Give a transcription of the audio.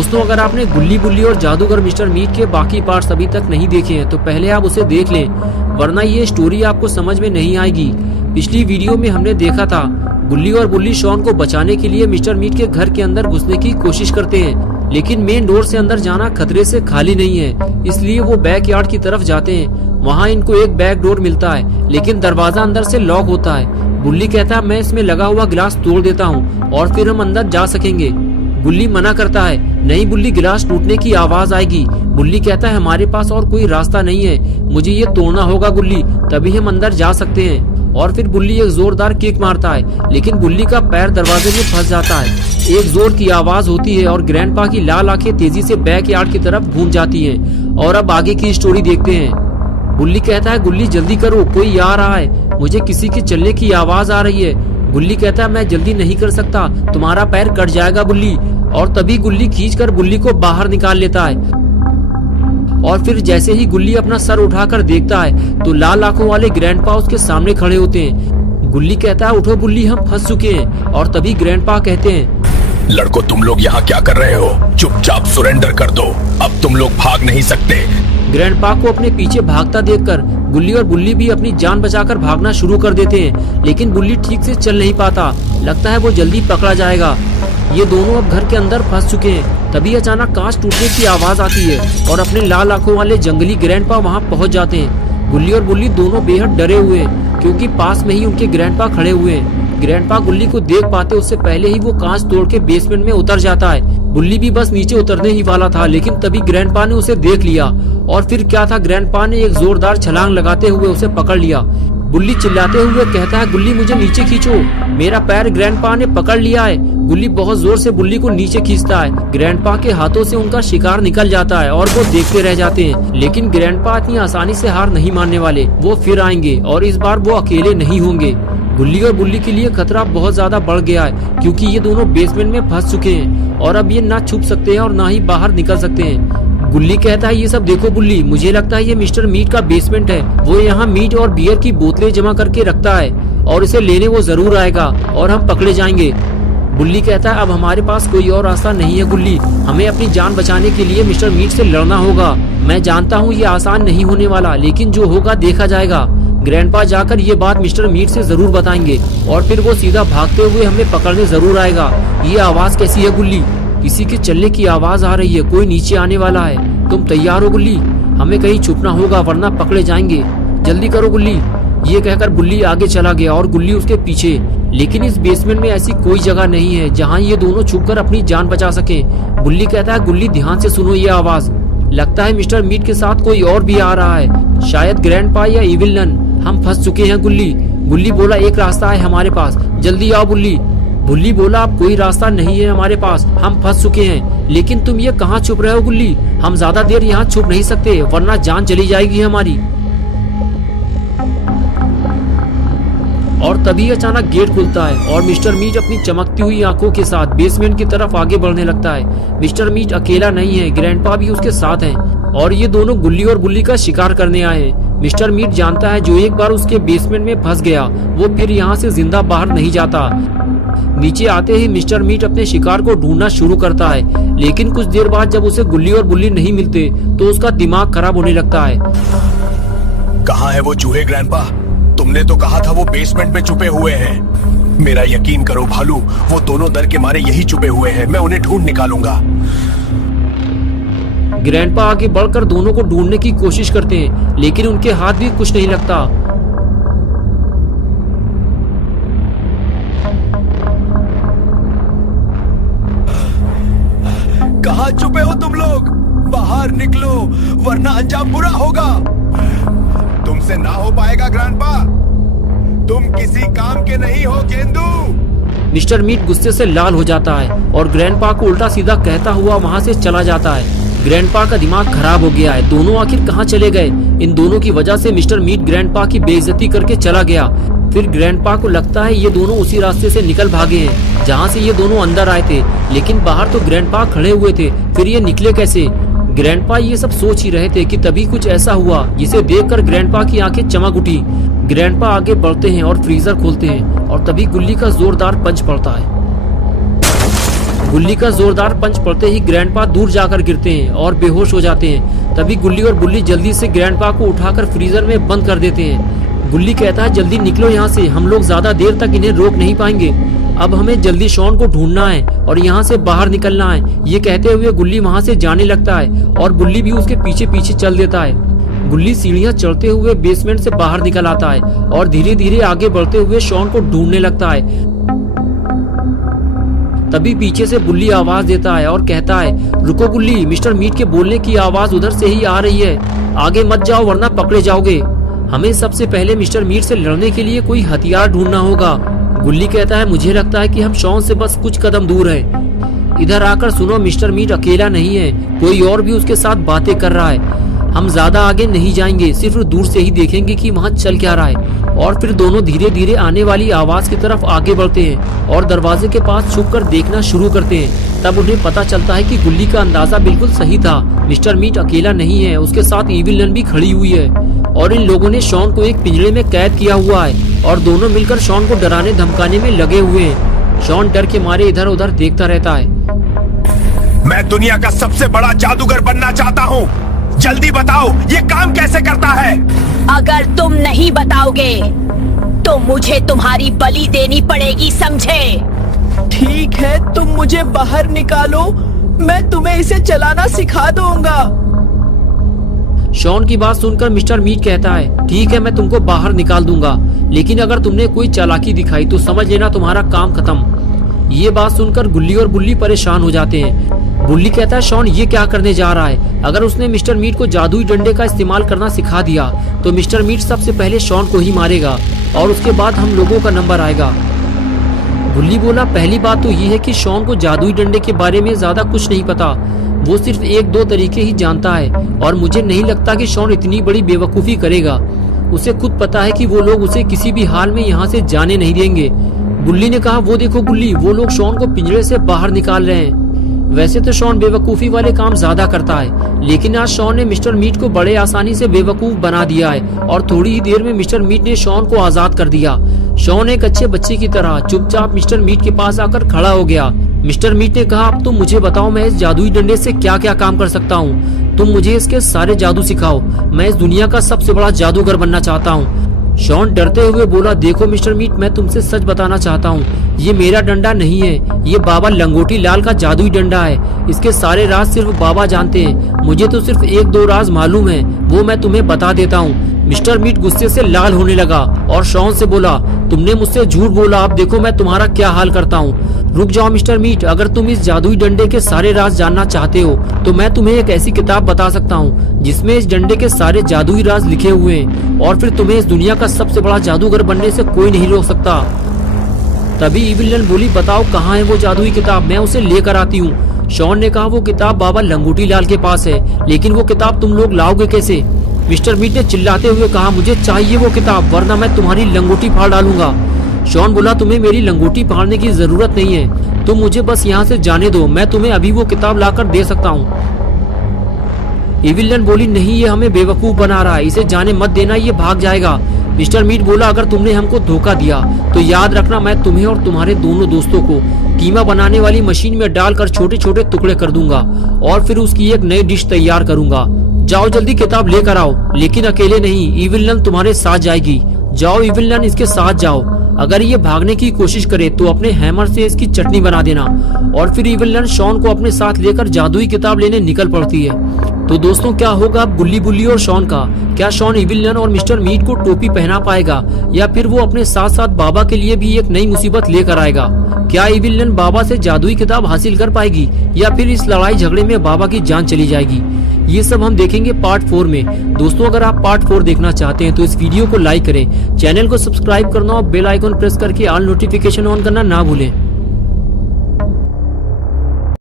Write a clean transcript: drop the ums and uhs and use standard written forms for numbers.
दोस्तों, अगर आपने गुल्ली बुल्ली और जादूगर मिस्टर मीट के बाकी पार्ट्स अभी तक नहीं देखे हैं तो पहले आप उसे देख लें, वरना ये स्टोरी आपको समझ में नहीं आएगी। पिछली वीडियो में हमने देखा था गुल्ली और बुल्ली शॉन को बचाने के लिए मिस्टर मीट के घर के अंदर घुसने की कोशिश करते हैं, लेकिन मेन डोर से अंदर जाना खतरे से खाली नहीं है, इसलिए वो बैकयार्ड की तरफ जाते हैं। वहाँ इनको एक बैक डोर मिलता है, लेकिन दरवाजा अंदर से लॉक होता है। बुल्ली कहता है मैं इसमें लगा हुआ गिलास तोड़ देता हूँ और फिर हम अंदर जा सकेंगे। बुल्ली मना करता है, नहीं बुल्ली, गिलास टूटने की आवाज आएगी। बुल्ली कहता है हमारे पास और कोई रास्ता नहीं है, मुझे ये तोड़ना होगा गुल्ली, तभी हम अंदर जा सकते हैं। और फिर बुल्ली एक जोरदार किक मारता है, लेकिन बुल्ली का पैर दरवाजे में फंस जाता है। एक जोर की आवाज होती है और ग्रैंडपा की लाल आंखें तेजी से बैकयार्ड की तरफ घूम जाती हैं। और अब आगे की स्टोरी देखते हैं। बुल्ली कहता है गुल्ली जल्दी करो, कोई आ रहा है, मुझे किसी के चलने की आवाज आ रही है। गुल्ली कहता है मैं जल्दी नहीं कर सकता, तुम्हारा पैर कट जाएगा बुल्ली। और तभी गुल्ली खींचकर बुल्ली को बाहर निकाल लेता है। और फिर जैसे ही गुल्ली अपना सर उठाकर देखता है तो लाल आंखों वाले ग्रैंडपा उसके सामने खड़े होते हैं। गुल्ली कहता है उठो बुल्ली, हम फंस चुके हैं। और तभी ग्रैंडपा कहते हैं लड़को, तुम लोग यहाँ क्या कर रहे हो? चुपचाप सरेंडर कर दो, अब तुम लोग भाग नहीं सकते। ग्रैंडपा को अपने पीछे भागता देखकर गुल्ली और बुल्ली भी अपनी जान बचाकर भागना शुरू कर देते हैं, लेकिन बुल्ली ठीक से चल नहीं पाता, लगता है वो जल्दी पकड़ा जाएगा। ये दोनों अब घर के अंदर फंस चुके हैं। तभी अचानक कांच टूटने की आवाज आती है और अपने लाल आंखों वाले जंगली ग्रैंडपा वहाँ पहुँच जाते हैं। गुल्ली और बुल्ली दोनों बेहद डरे हुए हैं, क्योंकि पास में ही उनके ग्रैंडपा खड़े हुए हैं। ग्रैंडपा गुल्ली को देख पाते उससे पहले ही वो कांच तोड़ के बेसमेंट में उतर जाता है। बुल्ली भी बस नीचे उतरने ही वाला था, लेकिन तभी ग्रैंडपा ने उसे देख लिया। और फिर क्या था, ग्रैंडपा ने एक जोरदार छलांग लगाते हुए उसे पकड़ लिया। बुल्ली चिल्लाते हुए कहता है गुल्ली मुझे नीचे खींचो, मेरा पैर ग्रैंडपा ने पकड़ लिया है। गुल्ली बहुत जोर से बुल्ली को नीचे खींचता है। ग्रैंडपा के हाथों से उनका शिकार निकल जाता है और वो देखते रह जाते हैं, लेकिन ग्रैंडपा इतनी आसानी से हार नहीं मानने वाले। वो फिर आएंगे और इस बार वो अकेले नहीं होंगे। गुल्ली और बुल्ली के लिए खतरा बहुत ज्यादा बढ़ गया है, क्योंकि ये दोनों बेसमेंट में फंस चुके हैं और अब ये ना छुप सकते हैं और ना ही बाहर निकल सकते हैं। गुल्ली कहता है ये सब देखो बुल्ली, मुझे लगता है ये मिस्टर मीट का बेसमेंट है। वो यहाँ मीट और बियर की बोतलें जमा करके रखता है और इसे लेने वो जरूर आएगा और हम पकड़े जाएंगे। बुल्ली कहता है अब हमारे पास कोई और रास्ता नहीं है गुल्ली, हमें अपनी जान बचाने के लिए मिस्टर मीट से लड़ना होगा। मैं जानता हूँ ये आसान नहीं होने वाला, लेकिन जो होगा देखा जाएगा। ग्रैंडपा जाकर ये बात मिस्टर मीट से जरूर बताएंगे और फिर वो सीधा भागते हुए हमें पकड़ने जरूर आएगा। ये आवाज कैसी है गुल्ली? किसी के चलने की आवाज आ रही है, कोई नीचे आने वाला है। तुम तैयार हो गुल्ली? हमें कहीं छुपना होगा वरना पकड़े जाएंगे, जल्दी करो गुल्ली। ये कहकर बुल्ली आगे चला गया और गुल्ली उसके पीछे। लेकिन इस बेसमेंट में ऐसी कोई जगह नहीं है जहाँ ये दोनों छुपकर अपनी जान बचा सके। बुल्ली कहता है गुल्ली ध्यान से सुनो ये आवाज, लगता है मिस्टर मीट के साथ कोई और भी आ रहा है, शायद ग्रैंडपा या इविल नन। हम फंस चुके हैं गुल्ली। गुल्ली बोला एक रास्ता है हमारे पास, जल्दी आओ बुल्ली। बुल्ली बोला अब कोई रास्ता नहीं है हमारे पास, हम फंस चुके हैं। लेकिन तुम ये कहाँ छुप रहे हो गुल्ली? हम ज्यादा देर यहाँ छुप नहीं सकते वरना जान चली जाएगी हमारी। और तभी अचानक गेट खुलता है और मिस्टर मीट अपनी चमकती हुई आंखों के साथ बेसमेंट की तरफ आगे बढ़ने लगता है। मिस्टर मीट अकेला नहीं है, ग्रैंडपा भी उसके साथ हैं और ये दोनों गुल्ली और बुल्ली का शिकार करने आए हैं। मिस्टर मीट जानता है जो एक बार उसके बेसमेंट में फंस गया वो फिर यहाँ से जिंदा बाहर नहीं जाता। नीचे आते ही मिस्टर मीट अपने शिकार को ढूंढना शुरू करता है, लेकिन कुछ देर बाद जब उसे गुल्ली और बुल्ली नहीं मिलते तो उसका दिमाग खराब होने लगता है। कहाँ है वो चूहे ग्रैंडपा? तुमने तो कहा था वो बेसमेंट में छुपे हुए हैं। मेरा यकीन करो भालू, वो दोनों डर के मारे यही छुपे हुए हैं, मैं उन्हें ढूंढ निकालूंगा। ग्रैंडपा आगे बढ़कर दोनों को ढूंढने की कोशिश करते हैं, लेकिन उनके हाथ भी कुछ नहीं लगता। कहाँ छुपे हो तुम लोग? बाहर निकलो वरना अंजाम बुरा होगा। तुमसे ना हो पाएगा ग्रैंडपा, तुम किसी काम के नहीं हो गेंदू। मिस्टर मीट गुस्से से लाल हो जाता है और ग्रैंडपा को उल्टा सीधा कहता हुआ वहाँ से चला जाता है। ग्रैंडपा का दिमाग खराब हो गया है, दोनों आखिर कहाँ चले गए? इन दोनों की वजह से मिस्टर मीट ग्रैंडपा की बेइज्जती करके चला गया। फिर ग्रैंडपा को लगता है ये दोनों उसी रास्ते से निकल भागे हैं जहाँ से ये दोनों अंदर आए थे, लेकिन बाहर तो ग्रैंडपा खड़े हुए थे, फिर ये निकले कैसे? ग्रैंडपा ये सब सोच ही रहे थे कि तभी कुछ ऐसा हुआ जिसे देखकर ग्रैंडपा की आंखें चमक उठी। ग्रैंडपा आगे बढ़ते हैं और फ्रीजर खोलते हैं और तभी गुल्ली का जोरदार पंच पड़ता है। गुल्ली का जोरदार पंच पड़ते ही ग्रैंडपा दूर जाकर गिरते हैं और बेहोश हो जाते हैं। तभी गुल्ली और बुल्ली जल्दी से ग्रैंडपा को उठाकर फ्रीजर में बंद कर देते हैं। गुल्ली कहता है जल्दी निकलो यहाँ से, हम लोग ज्यादा देर तक इन्हें रोक नहीं पाएंगे। अब हमें जल्दी शॉन को ढूंढना है और यहाँ से बाहर निकलना है। ये कहते हुए गुल्ली वहाँ से जाने लगता है और बुल्ली भी उसके पीछे पीछे चल देता है। गुल्ली सीढ़ियाँ चढ़ते हुए बेसमेंट से बाहर निकल आता है और धीरे धीरे आगे बढ़ते हुए शॉन को ढूंढने लगता है। तभी पीछे से बुल्ली आवाज देता है और कहता है रुको गुल्ली, मिस्टर मीट के बोलने की आवाज उधर से ही आ रही है, आगे मत जाओ वरना पकड़े जाओगे। हमें सबसे पहले मिस्टर मीट से लड़ने के लिए कोई हथियार ढूंढना होगा। गुल्ली कहता है मुझे लगता है कि हम शॉन से बस कुछ कदम दूर हैं। इधर आकर सुनो, मिस्टर मीट अकेला नहीं है, कोई और भी उसके साथ बातें कर रहा है। हम ज्यादा आगे नहीं जाएंगे, सिर्फ दूर से ही देखेंगे कि वहाँ चल क्या रहा है। और फिर दोनों धीरे धीरे आने वाली आवाज की तरफ आगे बढ़ते हैं और दरवाजे के पास छुपकर देखना शुरू करते हैं। तब उन्हें पता चलता है कि गुल्ली का अंदाजा बिल्कुल सही था, मिस्टर मीट अकेला नहीं है, उसके साथ इविल नन भी खड़ी हुई है और इन लोगों ने शॉन को एक पिंजरे में कैद किया हुआ है और दोनों मिलकर शॉन को डराने धमकाने में लगे हुए हैं। शॉन डर के मारे इधर उधर देखता रहता है। मैं दुनिया का सबसे बड़ा जादूगर बनना चाहता हूँ, जल्दी बताओ ये काम कैसे करता है। अगर तुम नहीं बताओगे तो मुझे तुम्हारी बलि देनी पड़ेगी, समझे? ठीक है, तुम मुझे बाहर निकालो, मैं तुम्हें इसे चलाना सिखा दूंगा। शॉन की बात सुनकर मिस्टर मीट कहता है ठीक है, मैं तुमको बाहर निकाल दूंगा, लेकिन अगर तुमने कोई चालाकी दिखाई तो समझ लेना तुम्हारा काम खत्म। ये बात सुनकर गुल्ली और बुल्ली परेशान हो जाते हैं। बुल्ली कहता है शॉन ये क्या करने जा रहा है, अगर उसने मिस्टर मीट को जादुई डंडे का इस्तेमाल करना सिखा दिया तो मिस्टर मीट सबसे पहले शॉन को ही मारेगा और उसके बाद हम लोगों का नंबर आएगा। बुल्ली बोला पहली बात तो ये है कि शॉन को जादुई डंडे के बारे में ज्यादा कुछ नहीं पता, वो सिर्फ एक दो तरीके ही जानता है और मुझे नहीं लगता कि शॉन इतनी बड़ी बेवकूफी करेगा। उसे खुद पता है कि वो लोग उसे किसी भी हाल में यहाँ से जाने नहीं देंगे। बुल्ली ने कहा वो देखो गुल्ली, वो लोग शॉन को पिंजरे से बाहर निकाल रहे हैं। वैसे तो शॉन बेवकूफी वाले काम ज्यादा करता है, लेकिन आज शॉन ने मिस्टर मीट को बड़े आसानी से बेवकूफ बना दिया है और थोड़ी ही देर में मिस्टर मीट ने शॉन को आजाद कर दिया। शॉन एक अच्छे बच्चे की तरह चुपचाप मिस्टर मीट के पास आकर खड़ा हो गया। मिस्टर मीट ने कहा अब तुम मुझे बताओ मैं इस जादुई डंडे से क्या क्या काम कर सकता हूँ, तुम मुझे इसके सारे जादू सिखाओ, मैं इस दुनिया का सबसे बड़ा जादूगर बनना चाहता हूँ। शॉन डरते हुए बोला देखो मिस्टर मीट, मैं तुमसे सच बताना चाहता हूँ, ये मेरा डंडा नहीं है, ये बाबा लंगोटी लाल का जादुई डंडा है। इसके सारे राज सिर्फ बाबा जानते हैं, मुझे तो सिर्फ एक दो राज मालूम है, वो मैं तुम्हें बता देता हूँ। मिस्टर मीट गुस्से से लाल होने लगा और शॉन से बोला तुमने मुझसे झूठ बोला, अब देखो मैं तुम्हारा क्या हाल करता हूँ। रुक जाओ मिस्टर मीट, अगर तुम इस जादुई डंडे के सारे राज जानना चाहते हो तो मैं तुम्हें एक ऐसी किताब बता सकता हूँ जिसमें इस डंडे के सारे जादुई राज लिखे हुए हैं और फिर तुम्हें इस दुनिया का सबसे बड़ा जादूगर बनने से कोई नहीं रोक सकता। तभी इविल नन बोली बताओ कहाँ है वो जादुई किताब, मैं उसे लेकर आती हूँ। शॉन ने कहा वो किताब बाबा लंगोटी लाल के पास है, लेकिन वो किताब तुम लोग लाओगे कैसे? मिस्टर मीट ने चिल्लाते हुए कहा मुझे चाहिए वो किताब वरना मैं तुम्हारी लंगोटी फाड़ डालूंगा। शॉन बोला तुम्हें मेरी लंगोटी फाड़ने की जरूरत नहीं है, तुम मुझे बस यहाँ से जाने दो, मैं तुम्हें अभी वो किताब लाकर दे सकता हूँ। इविल नन बोली नहीं, ये हमें बेवकूफ बना रहा है, इसे जाने मत देना, ये भाग जाएगा। मिस्टर मीट बोला अगर तुमने हमको धोखा दिया तो याद रखना मैं तुम्हें और तुम्हारे दोनों दोस्तों को कीमा बनाने वाली मशीन में डालकर छोटे छोटे टुकड़े कर दूंगा और फिर उसकी एक नई डिश तैयार करूंगा। जाओ जल्दी किताब लेकर आओ, लेकिन अकेले नहीं, इविल नन तुम्हारे साथ जाएगी। जाओ इविल नन इसके साथ जाओ, अगर ये भागने की कोशिश करे तो अपने हैमर से इसकी चटनी बना देना। और फिर इविल नन शॉन को अपने साथ लेकर जादुई किताब लेने निकल पड़ती है। तो दोस्तों क्या होगा अब गुल्ली बुल्ली और शॉन का? क्या शॉन इविल नन और मिस्टर मीट को टोपी पहना पाएगा या फिर वो अपने साथ साथ बाबा के लिए भी एक नई मुसीबत लेकर आएगा? क्या इविल नन बाबा से जादुई किताब हासिल कर पाएगी या फिर इस लड़ाई झगड़े में बाबा की जान चली जाएगी? ये सब हम देखेंगे पार्ट 4 में। दोस्तों अगर आप पार्ट 4 देखना चाहते हैं तो इस वीडियो को लाइक करें, चैनल को सब्सक्राइब करना और बेल आइकन प्रेस करके ऑल नोटिफिकेशन ऑन करना ना भूलें।